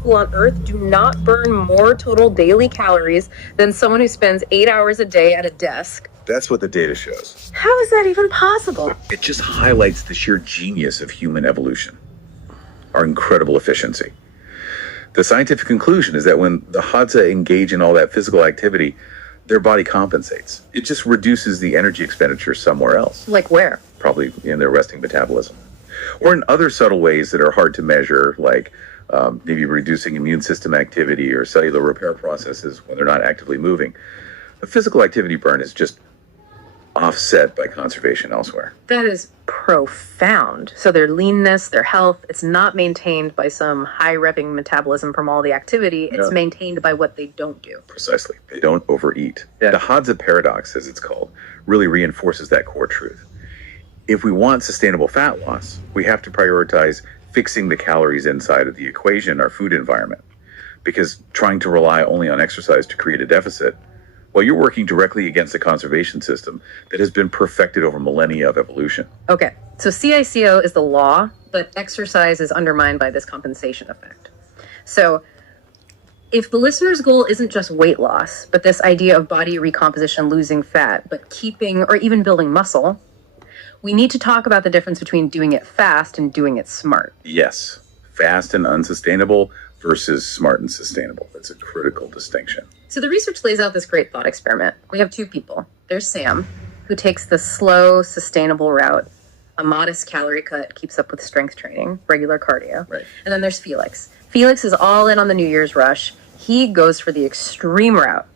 people on Earth do not burn more total daily calories than someone who spends 8 hours a day at a desk. That's what the data shows. How is that even possible? It just highlights the sheer genius of human evolution, our incredible efficiency. The scientific conclusion is that when the Hadza engage in all that physical activity, their body compensates. It just reduces the energy expenditure somewhere else. Like where? Probably in their resting metabolism. Or in other subtle ways that are hard to measure, like maybe reducing immune system activity or cellular repair processes when they're not actively moving. The physical activity burn is just offset by conservation elsewhere. That is profound. So their leanness, their health, it's not maintained by some high revving metabolism from all the activity. It's maintained by what they don't do. Precisely. They don't overeat. The Hadza paradox, as it's called, really reinforces that core truth. If we want sustainable fat loss, we have to prioritize fixing the calories inside of the equation, our food environment. Because trying to rely only on exercise to create a deficit, well, you're working directly against a conservation system that has been perfected over millennia of evolution. Okay, so CICO is the law, but exercise is undermined by this compensation effect. So if the listener's goal isn't just weight loss, but this idea of body recomposition, losing fat, but keeping or even building muscle, we need to talk about the difference between doing it fast and doing it smart. Yes, fast and unsustainable versus smart and sustainable. That's a critical distinction. So the research lays out this great thought experiment. We have two people. There's Sam, who takes the slow, sustainable route, a modest calorie cut, keeps up with strength training, regular cardio. Right. And then there's Felix. Felix is all in on the New Year's rush. He goes for the extreme route.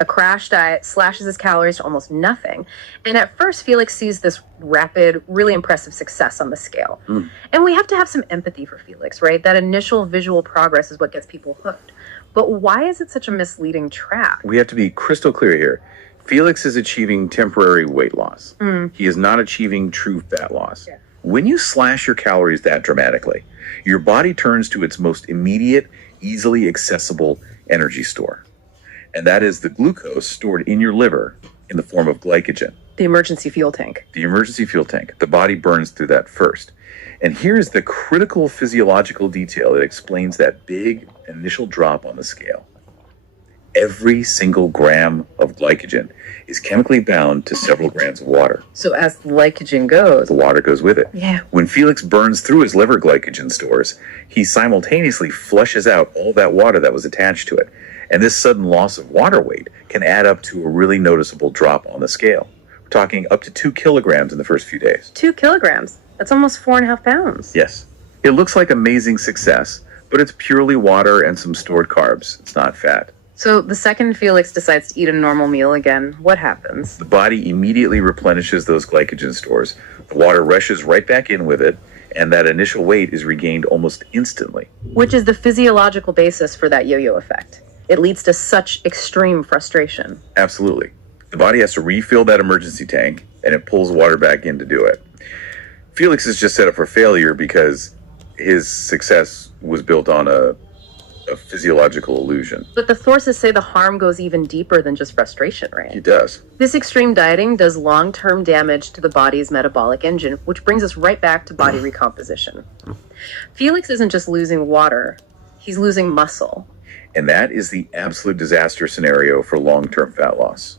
A crash diet, slashes his calories to almost nothing. And at first, Felix sees this rapid, really impressive success on the scale. And we have to have some empathy for Felix, right? That initial visual progress is what gets people hooked. But why is it such a misleading trap? We have to be crystal clear here. Felix is achieving temporary weight loss. He is not achieving true fat loss. Yeah. When you slash your calories that dramatically, your body turns to its most immediate, easily accessible energy store. And that is the glucose stored in your liver in the form of glycogen. The emergency fuel tank. The emergency fuel tank. The body burns through that first. And here's the critical physiological detail that explains that big initial drop on the scale. Every single gram of glycogen is chemically bound to several grams of water. So as the glycogen goes, The water goes with it. Yeah. When Felix burns through his liver glycogen stores, he simultaneously flushes out all that water that was attached to it. And this sudden loss of water weight can add up to a really noticeable drop on the scale. We're talking up to 2 kilograms in the first few days. 2 kilograms. That's almost 4.5 pounds. Yes. It looks like amazing success, but it's purely water and some stored carbs. It's not fat. So the second Felix decides to eat a normal meal again, what happens? The body immediately replenishes those glycogen stores. The water rushes right back in with it, and that initial weight is regained almost instantly. Which is the physiological basis for that yo-yo effect. It leads to such extreme frustration. Absolutely. The body has to refill that emergency tank, and it pulls water back in to do it. Felix is just set up for failure because his success was built on a physiological illusion. But the sources say the harm goes even deeper than just frustration, right? He does. This extreme dieting does long-term damage to the body's metabolic engine, which brings us right back to body recomposition. Felix isn't just losing water, he's losing muscle. And that is the absolute disaster scenario for long-term fat loss.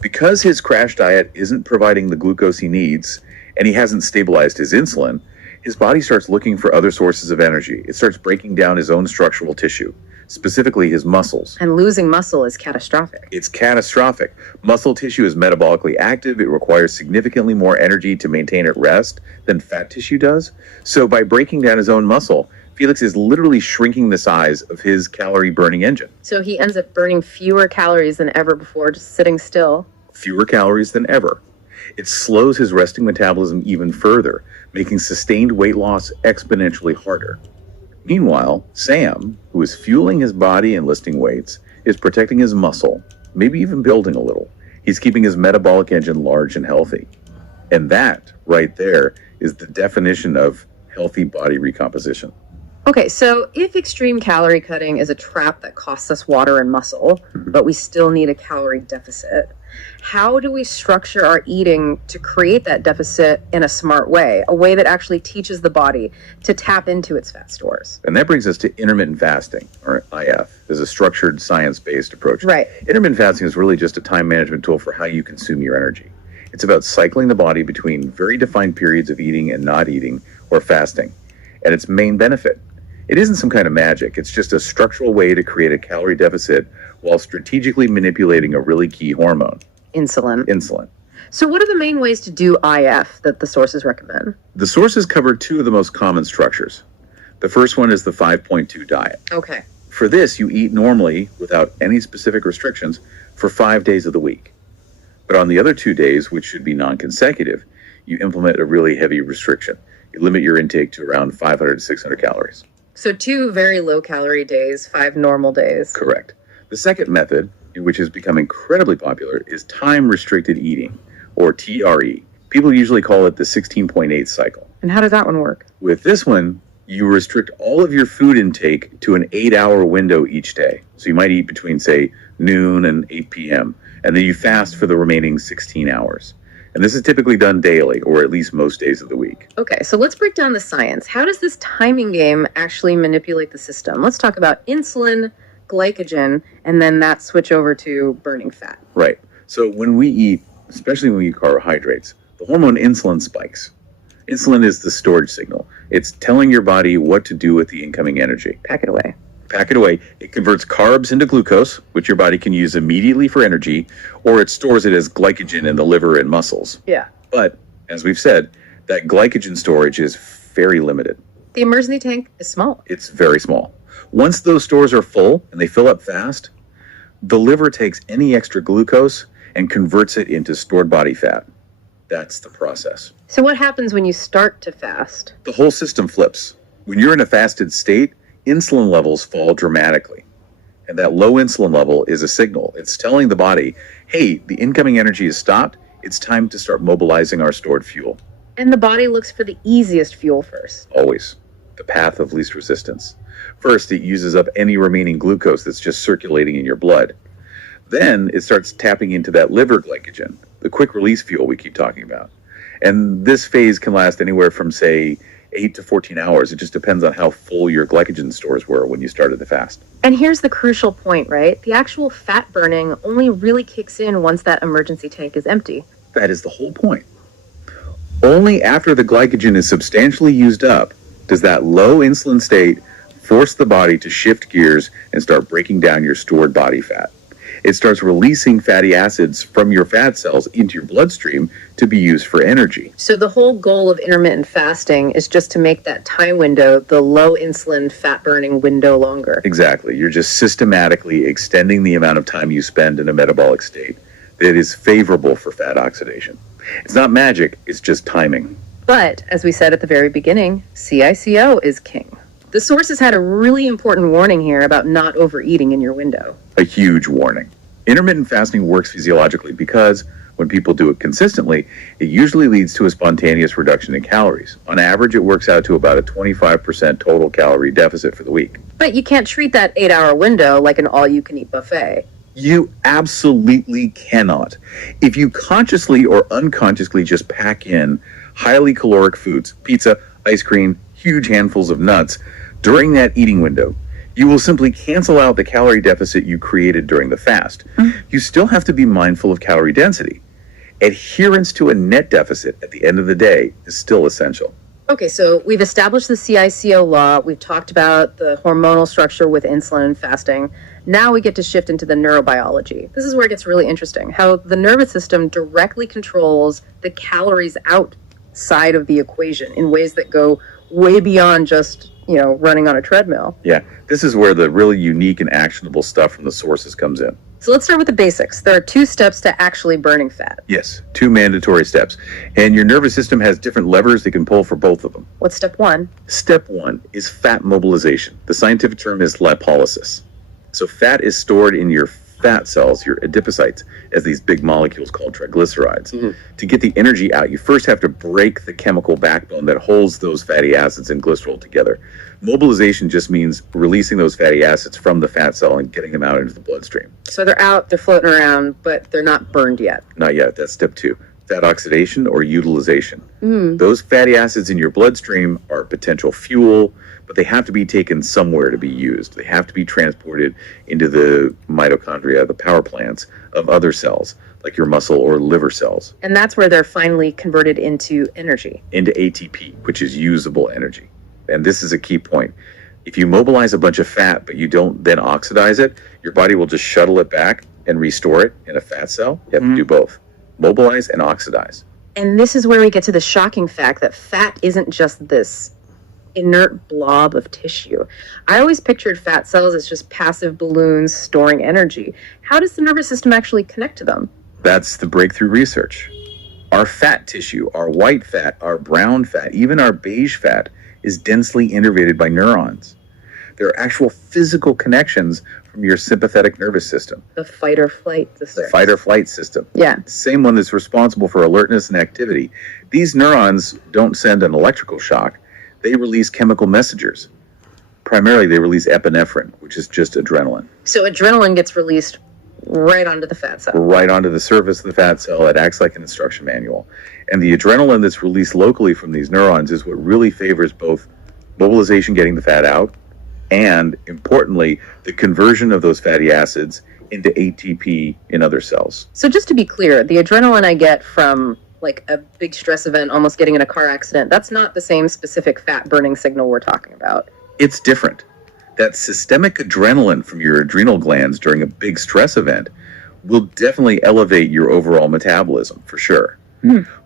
Because his crash diet isn't providing the glucose he needs, and he hasn't stabilized his insulin, his body starts looking for other sources of energy. It starts breaking down his own structural tissue, specifically his muscles. And losing muscle is catastrophic. It's catastrophic. Muscle tissue is metabolically active. It requires significantly more energy to maintain at rest than fat tissue does. So by breaking down his own muscle, Felix is literally shrinking the size of his calorie-burning engine. So he ends up burning fewer calories than ever before, just sitting still. Fewer calories than ever. It slows his resting metabolism even further, making sustained weight loss exponentially harder. Meanwhile, Sam, who is fueling his body and lifting weights, is protecting his muscle, maybe even building a little. He's keeping his metabolic engine large and healthy. And that, right there, is the definition of healthy body recomposition. Okay, so if extreme calorie cutting is a trap that costs us water and muscle, but we still need a calorie deficit, how do we structure our eating to create that deficit in a smart way, a way that actually teaches the body to tap into its fat stores? And that brings us to intermittent fasting, or IF, is a structured science-based approach. Right. Intermittent fasting is really just a time management tool for how you consume your energy. It's about cycling the body between very defined periods of eating and not eating or fasting. And its main benefit, it isn't some kind of magic. It's just a structural way to create a calorie deficit while strategically manipulating a really key hormone. Insulin. So what are the main ways to do IF that the sources recommend? The sources cover two of the most common structures. The first one is the 5.2 diet. Okay. For this, you eat normally without any specific restrictions for 5 days of the week. But on the other 2 days, which should be non-consecutive, you implement a really heavy restriction. You limit your intake to around 500 to 600 calories. So 2 very low calorie days, 5 normal days. Correct. The second method, which has become incredibly popular, is time-restricted eating, or TRE. People usually call it the 16.8 cycle. And how does that one work? With this one, you restrict all of your food intake to an 8-hour window each day. So you might eat between, say, noon and 8 p.m., and then you fast for the remaining 16 hours. And this is typically done daily, or at least most days of the week. Okay, so let's break down the science. How does this timing game actually manipulate the system? Let's talk about insulin, glycogen, and then that switch over to burning fat. Right. So when we eat, especially when we eat carbohydrates, the hormone insulin spikes. Insulin is the storage signal. It's telling your body what to do with the incoming energy. Pack it away. Pack it away. It converts carbs into glucose, which your body can use immediately for energy, or it stores it as glycogen in the liver and muscles. Yeah. But, as we've said, that glycogen storage is very limited. The emergency tank is small. It's very small. Once those stores are full and they fill up fast, the liver takes any extra glucose and converts it into stored body fat. That's the process. So what happens when you start to fast? The whole system flips. When you're in a fasted state, insulin levels fall dramatically. And that low insulin level is a signal. It's telling the body, hey, the incoming energy is stopped. It's time to start mobilizing our stored fuel. And the body looks for the easiest fuel first. Always. The path of least resistance. First, it uses up any remaining glucose that's just circulating in your blood. Then it starts tapping into that liver glycogen, the quick release fuel we keep talking about. And this phase can last anywhere from, say, 8 to 14 hours. It just depends on how full your glycogen stores were when you started the fast. And here's the crucial point, right? The actual fat burning only really kicks in once that emergency tank is empty. That is the whole point. Only after the glycogen is substantially used up does that low insulin state force the body to shift gears and start breaking down your stored body fat. It starts releasing fatty acids from your fat cells into your bloodstream to be used for energy. So the whole goal of intermittent fasting is just to make that time window, the low insulin fat burning window, longer. Exactly. You're just systematically extending the amount of time you spend in a metabolic state that is favorable for fat oxidation. It's not magic, it's just timing. But, as we said at the very beginning, CICO is king. The sources had a really important warning here about not overeating in your window. A huge warning. Intermittent fasting works physiologically because when people do it consistently, it usually leads to a spontaneous reduction in calories. On average, it works out to about a 25% total calorie deficit for the week. But you can't treat that 8-hour window like an all-you-can-eat buffet. You absolutely cannot. If you consciously or unconsciously just pack in highly caloric foods, pizza, ice cream, huge handfuls of nuts, during that eating window, you will simply cancel out the calorie deficit you created during the fast. You still have to be mindful of calorie density. Adherence to a net deficit at the end of the day is still essential. Okay, so we've established the CICO law. We've talked about the hormonal structure with insulin and fasting. Now we get to shift into the neurobiology. This is where it gets really interesting, how the nervous system directly controls the calories outside of the equation in ways that go way beyond just, running on a treadmill. Yeah, this is where the really unique and actionable stuff from the sources comes in. So let's start with the basics. There are 2 steps to actually burning fat. Yes, 2 mandatory steps. And your nervous system has different levers they can pull for both of them. What's step 1? Step 1 is fat mobilization. The scientific term is lipolysis. So fat is stored in your fat cells, your adipocytes, as these big molecules called triglycerides. To get the energy out, you first have to break the chemical backbone that holds those fatty acids and glycerol together. Mobilization just means releasing those fatty acids from the fat cell and getting them out into the bloodstream. So they're out, they're floating around, but they're not burned yet. Not yet. That's step 2. Fat oxidation or utilization. Those fatty acids in your bloodstream are potential fuel, but they have to be taken somewhere to be used. They have to be transported into the mitochondria, the power plants of other cells, like your muscle or liver cells. And that's where they're finally converted into energy. Into ATP, which is usable energy. And this is a key point. If you mobilize a bunch of fat, but you don't then oxidize it, your body will just shuttle it back and restore it in a fat cell. You have to do both. Mobilize and oxidize. And this is where we get to the shocking fact that fat isn't just this inert blob of tissue. I always pictured fat cells as just passive balloons storing energy. How does the nervous system actually connect to them? That's the breakthrough research. Our fat tissue, our white fat, our brown fat, even our beige fat is densely innervated by neurons. There are actual physical connections from your sympathetic nervous system. The fight or flight system. The fight or flight system. Yeah. The same one that's responsible for alertness and activity. These neurons don't send an electrical shock. They release chemical messengers. Primarily, they release epinephrine, which is just adrenaline. So adrenaline gets released right onto the fat cell. Right onto the surface of the fat cell. It acts like an instruction manual. And the adrenaline that's released locally from these neurons is what really favors both mobilization, getting the fat out, and, importantly, the conversion of those fatty acids into ATP in other cells. So just to be clear, the adrenaline I get from like a big stress event, almost getting in a car accident, that's not the same specific fat burning signal we're talking about. It's different. That systemic adrenaline from your adrenal glands during a big stress event will definitely elevate your overall metabolism, for sure.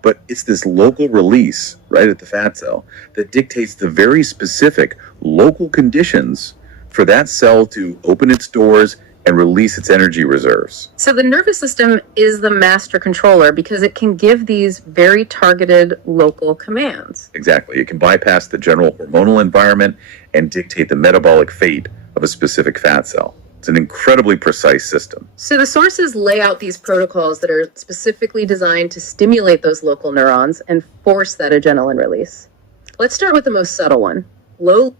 But it's this local release right at the fat cell that dictates the very specific local conditions for that cell to open its doors and release its energy reserves. So the nervous system is the master controller because it can give these very targeted local commands. Exactly. It can bypass the general hormonal environment and dictate the metabolic fate of a specific fat cell. It's an incredibly precise system. So the sources lay out these protocols that are specifically designed to stimulate those local neurons and force that adrenaline release. Let's start with the most subtle one. Low